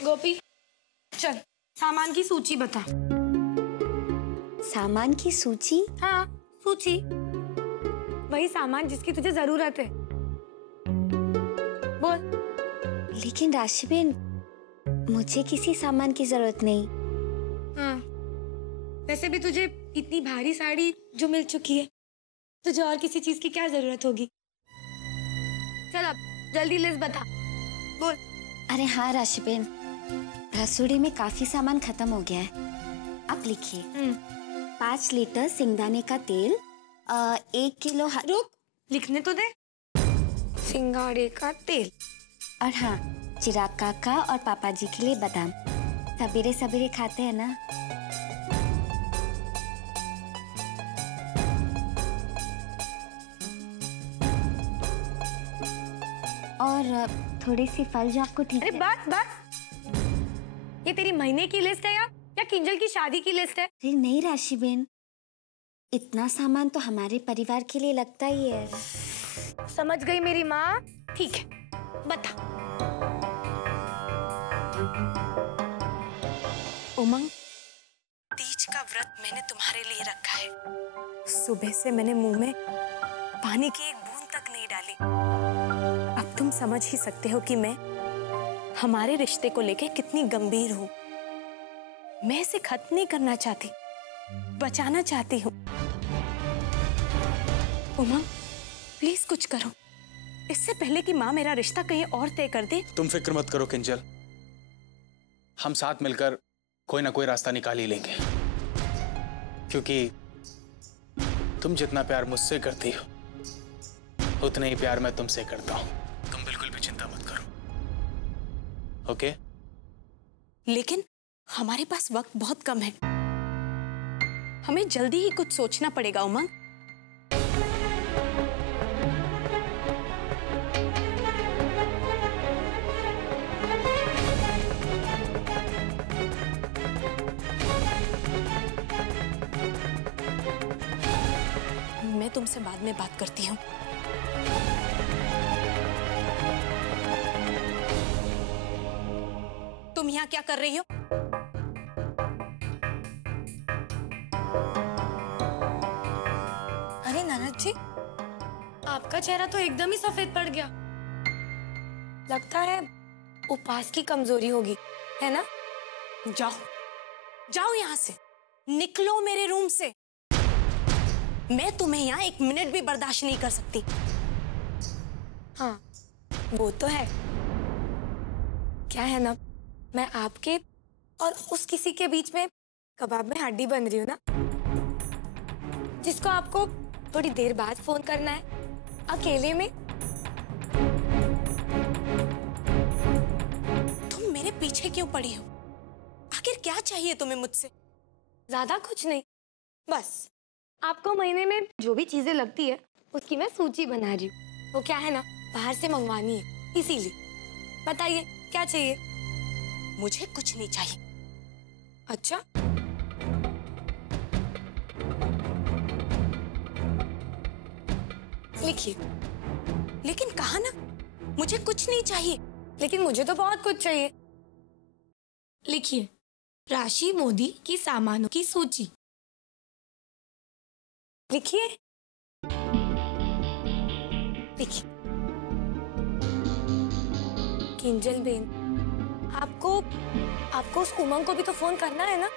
गोपी चल सामान की सूची बता। सामान की सूची? हाँ सूची, वही सामान जिसकी तुझे जरूरत है। बोल। लेकिन राशिबेन, मुझे किसी सामान की जरूरत नहीं। हाँ वैसे भी तुझे इतनी भारी साड़ी जो मिल चुकी है, तुझे और किसी चीज की क्या जरूरत होगी। चल अब जल्दी लिस्ट बता, बोल। अरे हाँ राशिबेन, रसोड़ी में काफी सामान खत्म हो गया है। आप लिखिए। 5 लीटर सिंगदाने का तेल, 1 किलो रुक, लिखने तो दे। सिंगाड़े का तेल, और हाँ, चिराग काका और पापा जी के लिए बादाम। सवेरे सवेरे खाते हैं ना। और थोड़ी सी फल जो आपको ठीक है। अरे बस बस, ये तेरी महीने की लिस्ट है या किंजल की शादी की लिस्ट है? अरे नहीं राशिबेन, इतना सामान तो हमारे परिवार के लिए लगता ही है। समझ गई मेरी माँ। ठीक है बता। उमंग, तीज का व्रत मैंने तुम्हारे लिए रखा है। सुबह से मैंने मुंह में पानी की एक बूंद तक नहीं डाली। अब तुम समझ ही सकते हो कि मैं हमारे रिश्ते को लेके कितनी गंभीर हूँ। मैं इसे खत्म नहीं करना चाहती, बचाना चाहती हूँ। उमंग प्लीज कुछ करो, इससे पहले कि माँ मेरा रिश्ता कहीं और तय कर दे। तुम फिक्र मत करो किंजल, हम साथ मिलकर कोई ना कोई रास्ता निकाल ही लेंगे। क्योंकि तुम जितना प्यार मुझसे करती हो, उतना ही प्यार मैं तुमसे करता हूं। तुम बिल्कुल भी चिंता मत करो, ओके? लेकिन हमारे पास वक्त बहुत कम है, हमें जल्दी ही कुछ सोचना पड़ेगा उमंग। मैं तुमसे बाद में बात करती हूँ। तुम यहाँ क्या कर रही हो? अरे ननद जी, आपका चेहरा तो एकदम ही सफेद पड़ गया। लगता है उपवास की कमजोरी होगी, है ना? जाओ जाओ यहाँ से, निकलो मेरे रूम से। मैं तुम्हें यहाँ 1 मिनट भी बर्दाश्त नहीं कर सकती। हाँ वो तो है। क्या है ना, मैं आपके और उस किसी के बीच में कबाब में हड्डी बन रही हूँ ना, जिसको आपको थोड़ी देर बाद फोन करना है अकेले में। तुम मेरे पीछे क्यों पड़ी हो? आखिर क्या चाहिए तुम्हें मुझसे? ज्यादा कुछ नहीं, बस आपको महीने में जो भी चीजें लगती है उसकी मैं सूची बना रही हूँ। वो क्या है ना, बाहर से मंगवानी है, इसीलिए। बताइए क्या चाहिए? मुझे कुछ नहीं चाहिए। अच्छा लिखिए। लेकिन कहा ना मुझे कुछ नहीं चाहिए। लेकिन मुझे तो बहुत कुछ चाहिए। लिखिए, राशि मोदी की सामानों की सूची। लिखिए लिखिए। किंजल बेन, आपको उस उमंग को भी तो फोन करना है ना?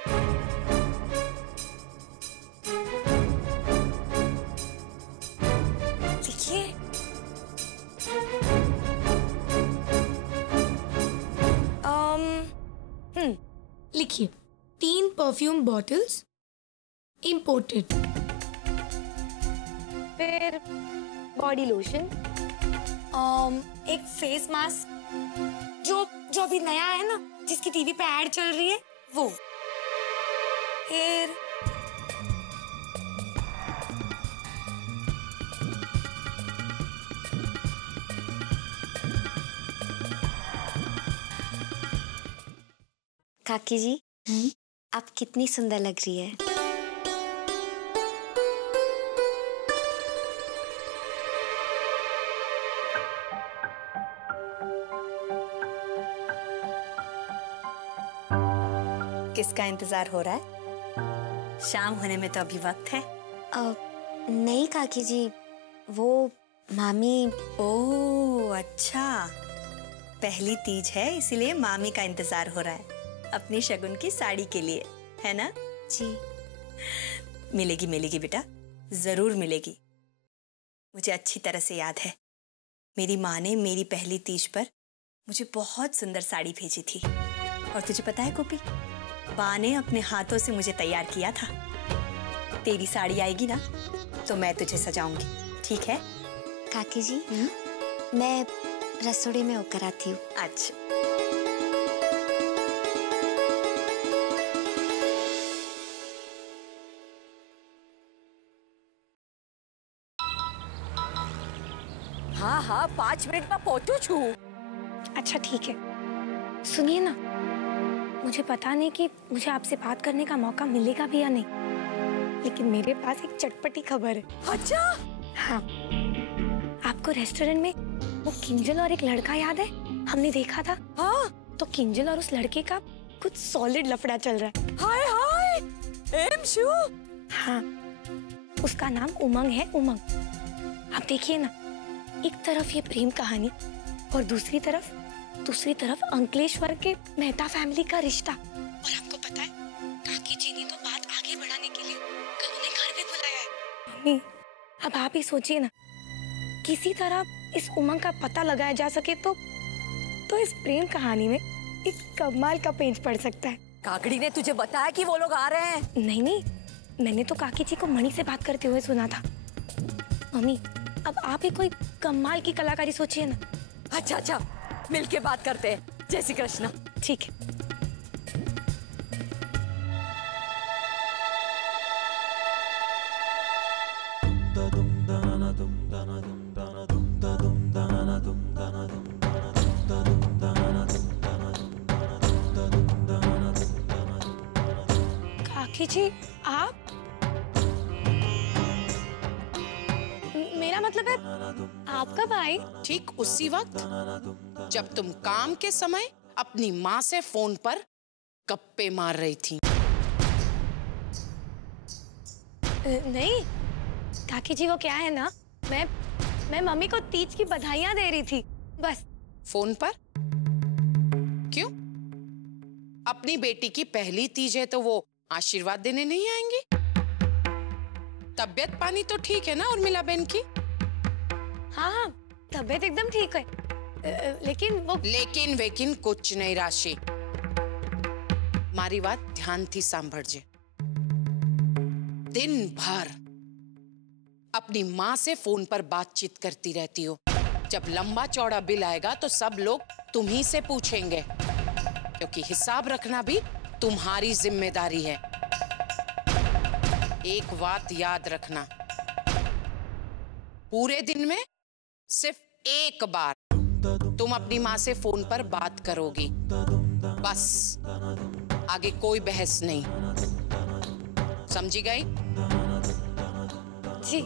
लिखिए। लिखिए 3 परफ्यूम बॉटल्स इंपोर्टेड, फिर बॉडी लोशन, एक फेस मास्क जो अभी नया है ना, जिसकी टीवी पे ऐड चल रही है वो, फिर काकी जी, आप कितनी सुंदर लग रही है। किसका इंतजार हो रहा है? शाम होने में तो अभी वक्त है। नहीं काकी जी, वो मामी। ओह अच्छा, पहली तीज है इसीलिए मामी का इंतजार हो रहा है अपनी शगुन की साड़ी के लिए, है ना? जी। मिलेगी मिलेगी बेटा, जरूर मिलेगी। मुझे अच्छी तरह से याद है, मेरी माँ ने मेरी पहली तीज पर मुझे बहुत सुंदर साड़ी भेजी थी। और तुझे पता है गोपी, बा ने अपने हाथों से मुझे तैयार किया था। तेरी साड़ी आएगी ना तो मैं तुझे सजाऊंगी, ठीक है? काकी जी, मैं रसोड़ी में होकर आती हूँ। अच्छा। हाँ हाँ, 5 मिनट में पहुंचू छू। अच्छा ठीक है, सुनिए ना, मुझे पता नहीं कि मुझे आपसे बात करने का मौका मिलेगा भी या नहीं, लेकिन मेरे पास एक चटपटी खबर है। अच्छा? हाँ, आपको रेस्टोरेंट में वो किंजल और एक लड़का याद है? हमने देखा था। हाँ। तो किंजल और उस लड़के का कुछ सॉलिड लफड़ा चल रहा है। हाय हाय, एम शू। हाँ, उसका नाम उमंग है, उमंग। आप देखिए ना, एक तरफ ये प्रेम कहानी और दूसरी तरफ अंकलेश्वर के मेहता फैमिली का रिश्ता। और आपको पता है, काकी जी ने तो बात आगे बढ़ाने के लिए कल उन्हें घर भी बुलाया है। मम्मी, अब आप ही सोचिए ना, किसी तरह इस उमंग का पता लगाया जा सके तो इस प्रेम कहानी में एक कमाल का पेंच पड़ सकता है। काकड़ी ने तुझे बताया कि वो लोग आ रहे हैं? नहीं, मैंने तो काकी जी को मणि से बात करते हुए सुना था। मम्मी, अब आप ही कोई कमाल की कलाकारी सोचिए ना। अच्छा, मिलके बात करते हैं। जय श्री कृष्ण। ठीक है। काकी जी, आप? मेरा मतलब है, आप कब आई? ठीक उसी वक्त जब तुम काम के समय अपनी माँ से फोन पर गप्पे मार रही थी। नहीं काकी जी, वो क्या है ना, मैं मम्मी को तीज की बधाइयां दे रही थी बस। फोन पर? क्यों? अपनी बेटी की पहली तीज है तो वो आशीर्वाद देने नहीं आएंगी? तबीयत पानी तो ठीक है ना उर्मिला बहन की? हाँ, तबीयत एकदम ठीक है, लेकिन वो लेकिन वेकिन कुछ नहीं राशि। मारी बात ध्यान थी सांभळजे। दिन भर अपनी माँ से फोन पर बातचीत करती रहती हो। जब लंबा चौड़ा बिल आएगा तो सब लोग तुम्ही से पूछेंगे, क्योंकि हिसाब रखना भी तुम्हारी जिम्मेदारी है। एक बात याद रखना, पूरे दिन में सिर्फ एक बार तुम अपनी माँ से फोन पर बात करोगी, बस। आगे कोई बहस नहीं, समझी गई? जी।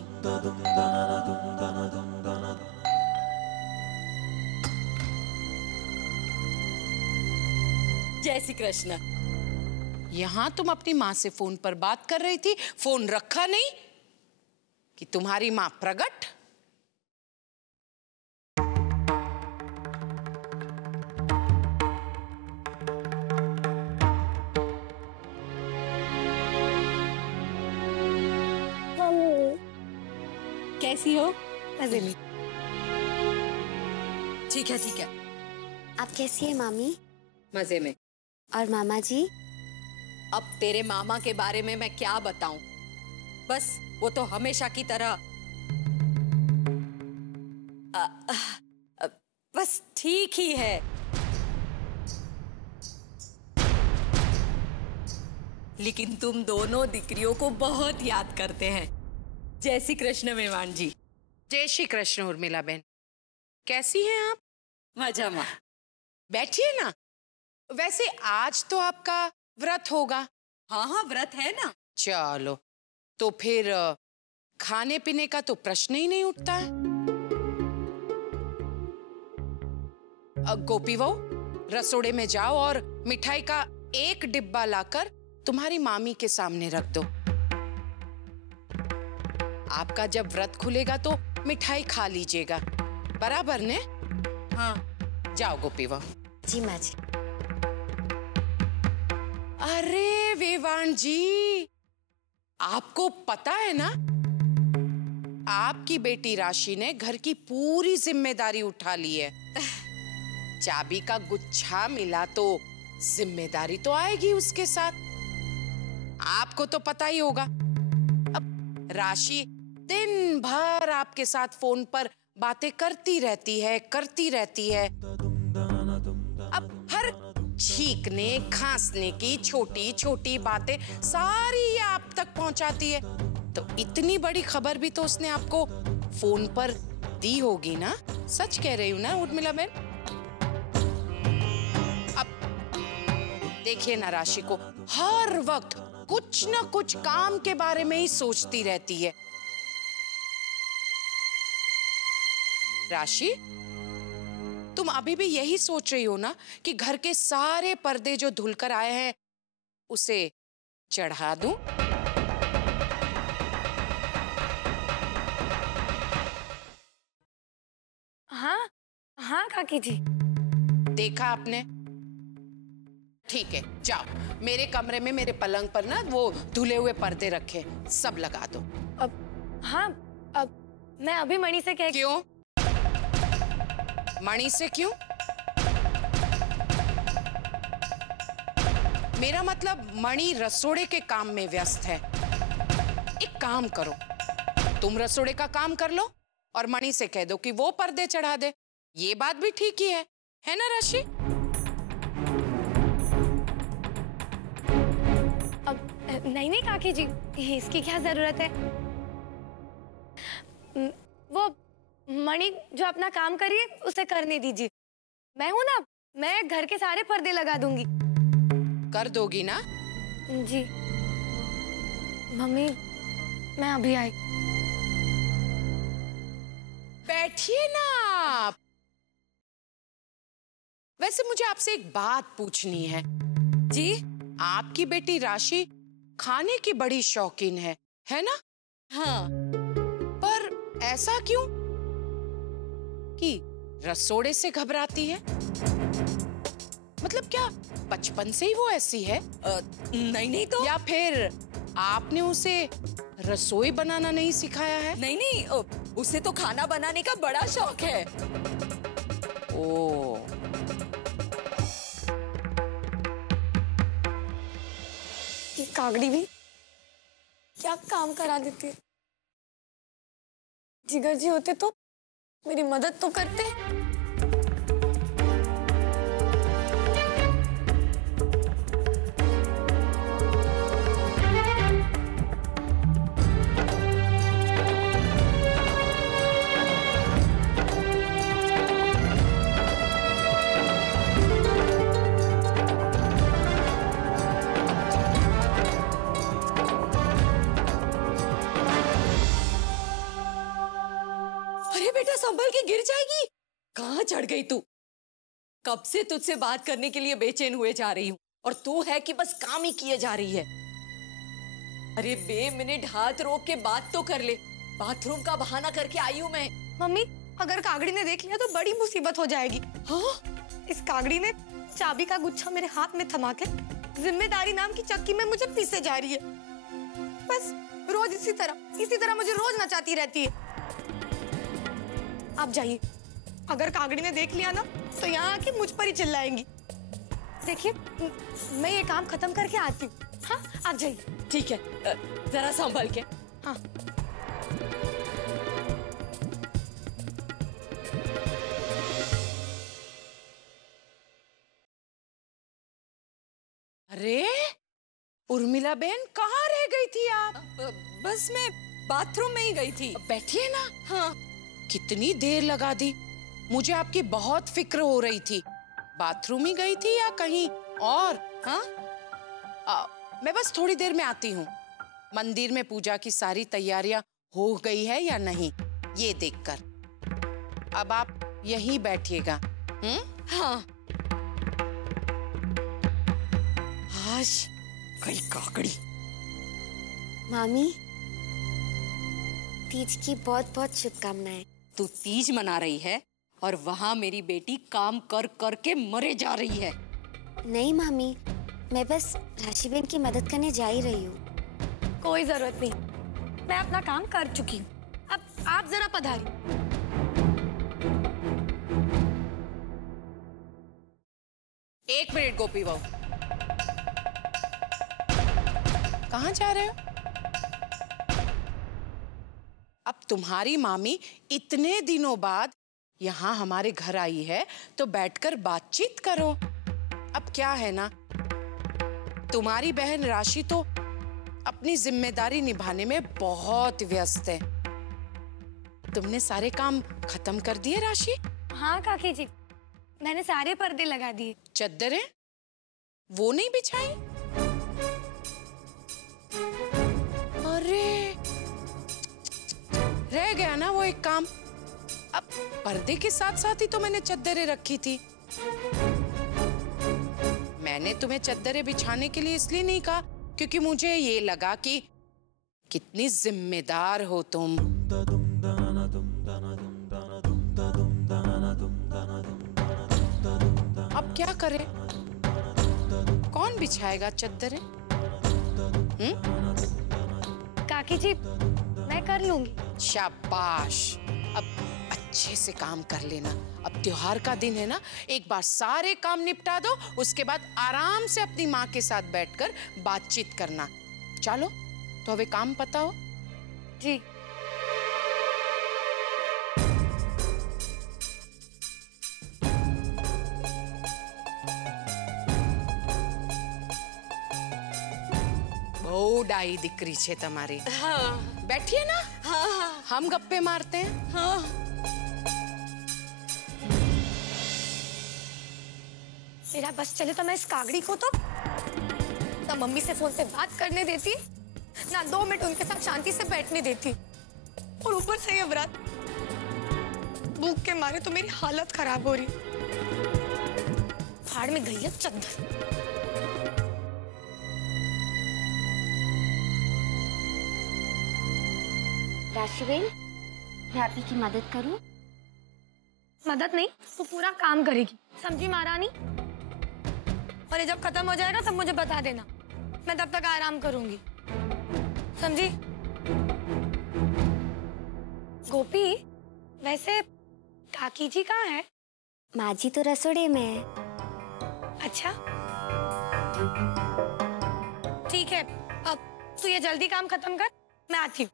जय श्री कृष्ण। यहाँ तुम अपनी माँ से फोन पर बात कर रही थी, फोन रखा नहीं कि तुम्हारी माँ प्रगट? कैसी हो? मजे में। ठीक है। आप कैसी है मामी? मजे में। और मामा जी? अब तेरे मामा के बारे में मैं क्या बताऊं? बस वो तो हमेशा की तरह बस ठीक ही है। लेकिन तुम दोनों दिकरियों को बहुत याद करते हैं। जय श्री कृष्ण मेवान जी। जय श्री कृष्ण उर्मिला बहन, कैसी हैं आप? मजा मा। बैठिए ना। वैसे आज तो आपका व्रत होगा? हाँ, व्रत है ना। चलो, तो फिर खाने पीने का तो प्रश्न ही नहीं उठता है। गोपी बहू, रसोड़े में जाओ और मिठाई का एक डिब्बा लाकर तुम्हारी मामी के सामने रख दो। आपका जब व्रत खुलेगा तो मिठाई खा लीजिएगा, बराबर ने? हाँ, जाओ गोपी बहू। जी माँ जी। अरे वेवान जी, आपको पता है ना, आपकी बेटी राशि ने घर की पूरी जिम्मेदारी उठा ली है। चाबी का गुच्छा मिला तो जिम्मेदारी तो आएगी उसके साथ। आपको तो पता ही होगा, अब राशि दिन भर आपके साथ फोन पर बातें करती रहती है। अब हर छींकने खांसने की छोटी छोटी बातें सारी आप तक पहुंचाती है। तो इतनी बड़ी खबर भी तो उसने आपको फोन पर दी होगी ना? सच कह रही हूं ना उर्मिला बहन? अब देखिए ना, राशि को हर वक्त कुछ न कुछ काम के बारे में ही सोचती रहती है। राशि, तुम अभी भी यही सोच रही हो ना कि घर के सारे पर्दे जो धुलकर आए हैं उसे चढ़ा दूं? हाँ हाँ काकी जी। देखा आपने? ठीक है, जाओ मेरे कमरे में मेरे पलंग पर ना वो धुले हुए पर्दे रखे, सब लगा दो। अब हाँ, अब मैं अभी मणि से कह। क्यों? मणि से क्यों? मेरा मतलब मणि रसोड़े के काम में व्यस्त है। एक काम करो, तुम रसोड़े का काम कर लो और मणि से कह दो कि वो पर्दे चढ़ा दे। ये बात भी ठीक ही है ना राशि? अब नहीं काकी जी, इसकी क्या जरूरत है? वो मणि जो अपना काम करिए उसे करने दीजिए। मैं हूं ना, मैं घर के सारे पर्दे लगा दूंगी। कर दोगी ना? जी मम्मी, मैं अभी आई। बैठिए ना आप। वैसे मुझे आपसे एक बात पूछनी है। जी? आपकी बेटी राशि खाने की बड़ी शौकीन है ना? हाँ। पर ऐसा क्यों कि रसोड़े से घबराती है? मतलब क्या बचपन से ही वो ऐसी है? नहीं तो। या फिर आपने उसे रसोई बनाना नहीं सिखाया है? नहीं, उसे तो खाना बनाने का बड़ा शौक है। ओ, ये कागड़ी भी क्या काम करा देती है। जिगर जी होते तो मेरी मदद तो करते। अरे बेटा, संभल के गिर जाएगी। कहाँ चढ़ गई तू? कब से तुझसे बात करने के लिए बेचैन हुए जा रही हूँ और तू है कि बस काम ही किए जा रही है। अरे बे-मिनट हाथ रोक के बात तो कर ले। बाथरूम का बहाना करके आई हूँ मैं। मम्मी, अगर कागड़ी ने देख लिया तो बड़ी मुसीबत हो जाएगी। हाँ? इस कागड़ी ने चाबी का गुच्छा मेरे हाथ में थमा के जिम्मेदारी नाम की चक्की में मुझे पीसे जा रही है। बस रोज इसी तरह मुझे रोज नचाती रहती है। आप जाइए, अगर कागड़ी ने देख लिया ना तो यहाँ आके मुझ पर ही चिल्लाएंगी। देखिए, मैं ये काम खत्म करके आती हूँ। हाँ, आप जाइए। ठीक है, जरा संभल के। हाँ। अरे उर्मिला बहन, कहाँ रह गई थी आप? बस मैं बाथरूम में ही गई थी। बैठिए ना। हाँ। कितनी देर लगा दी। मुझे आपकी बहुत फिक्र हो रही थी। बाथरूम ही गई थी या कहीं और? हाँ, मैं बस थोड़ी देर में आती हूँ। मंदिर में पूजा की सारी तैयारियां हो गई है या नहीं, ये देखकर। अब आप यहीं बैठिएगा। हाँ। आज गई काकड़ी। मामी, तीज की बहुत बहुत शुभकामनाएं। तू तीज मना रही है और वहां मेरी बेटी काम कर कर के मरे जा रही है। नहीं मामी, मैं बस राशि बहन की मदद करने जा ही रही हूँ। कोई जरूरत नहीं, मैं अपना काम कर चुकी हूँ। अब आप जरा पधारिए। एक मिनट गोपी बहू, कहाँ जा रहे हो? अब तुम्हारी मामी इतने दिनों बाद यहाँ हमारे घर आई है तो बैठकर बातचीत करो। अब क्या है ना, तुम्हारी बहन राशि तो अपनी जिम्मेदारी निभाने में बहुत व्यस्त है। तुमने सारे काम खत्म कर दिए राशि? हाँ काकी जी, मैंने सारे पर्दे लगा दिए। चद्दरें वो नहीं बिछाई? अरे रह गया ना वो एक काम। अब पर्दे के साथ साथ ही तो मैंने चद्दरें रखी थी। मैंने तुम्हें चद्दरें बिछाने के लिए इसलिए नहीं कहा क्योंकि मुझे ये लगा कि कितनी जिम्मेदार हो तुम। अब क्या करें? कौन बिछाएगा चद्दरें? काकी जी, मैं कर लूंगी। शाबाश, अब अच्छे से काम कर लेना। अब त्योहार का दिन है ना, एक बार सारे काम निपटा दो, उसके बाद आराम से अपनी माँ के साथ बैठकर बातचीत करना। चलो तो अबे काम पता हो। जी। બહુ ડાઈ દીકરી છે તમારી। हाँ बैठिए ना, हाँ हाँ हम गप्पे मारते हैं। हाँ। मेरा बस चले तो मैं इस कागड़ी को तो ना मम्मी से फोन पे बात करने देती, ना 2 मिनट उनके साथ शांति से बैठने देती, और ऊपर से ये व्रत। भूख के मारे तो मेरी हालत खराब हो रही। फाड़ में गई है चद्दर। राशि बहन, मैं आपकी की मदद करूं? मदद नहीं, तू पूरा काम करेगी, समझी महारानी? और ये जब खत्म हो जाएगा तब मुझे बता देना, मैं तब तक आराम करूंगी, समझी? गोपी, वैसे काकी जी कहाँ है? माँ जी तो रसोड़े में है। अच्छा, ठीक है, अब तू ये जल्दी काम खत्म कर, मैं आती हूँ।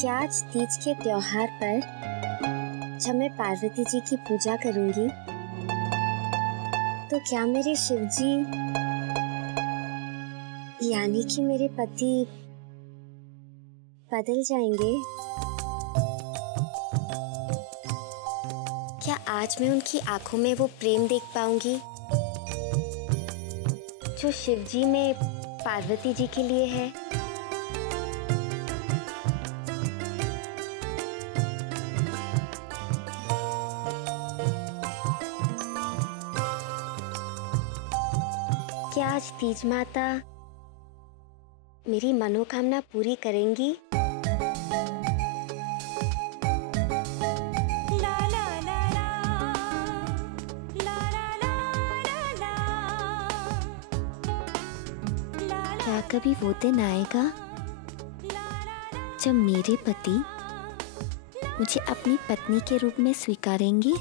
क्या आज तीज के त्योहार पर जब मैं पार्वती जी की पूजा करूंगी तो क्या मेरे शिव जी यानी कि मेरे पति बदल जाएंगे? क्या आज मैं उनकी आंखों में वो प्रेम देख पाऊंगी जो शिव जी में पार्वती जी के लिए है? क्या आज तीज माता मेरी मनोकामना पूरी करेंगी? क्या कभी वो दिन आएगा जब मेरे पति मुझे अपनी पत्नी के रूप में स्वीकारेंगे?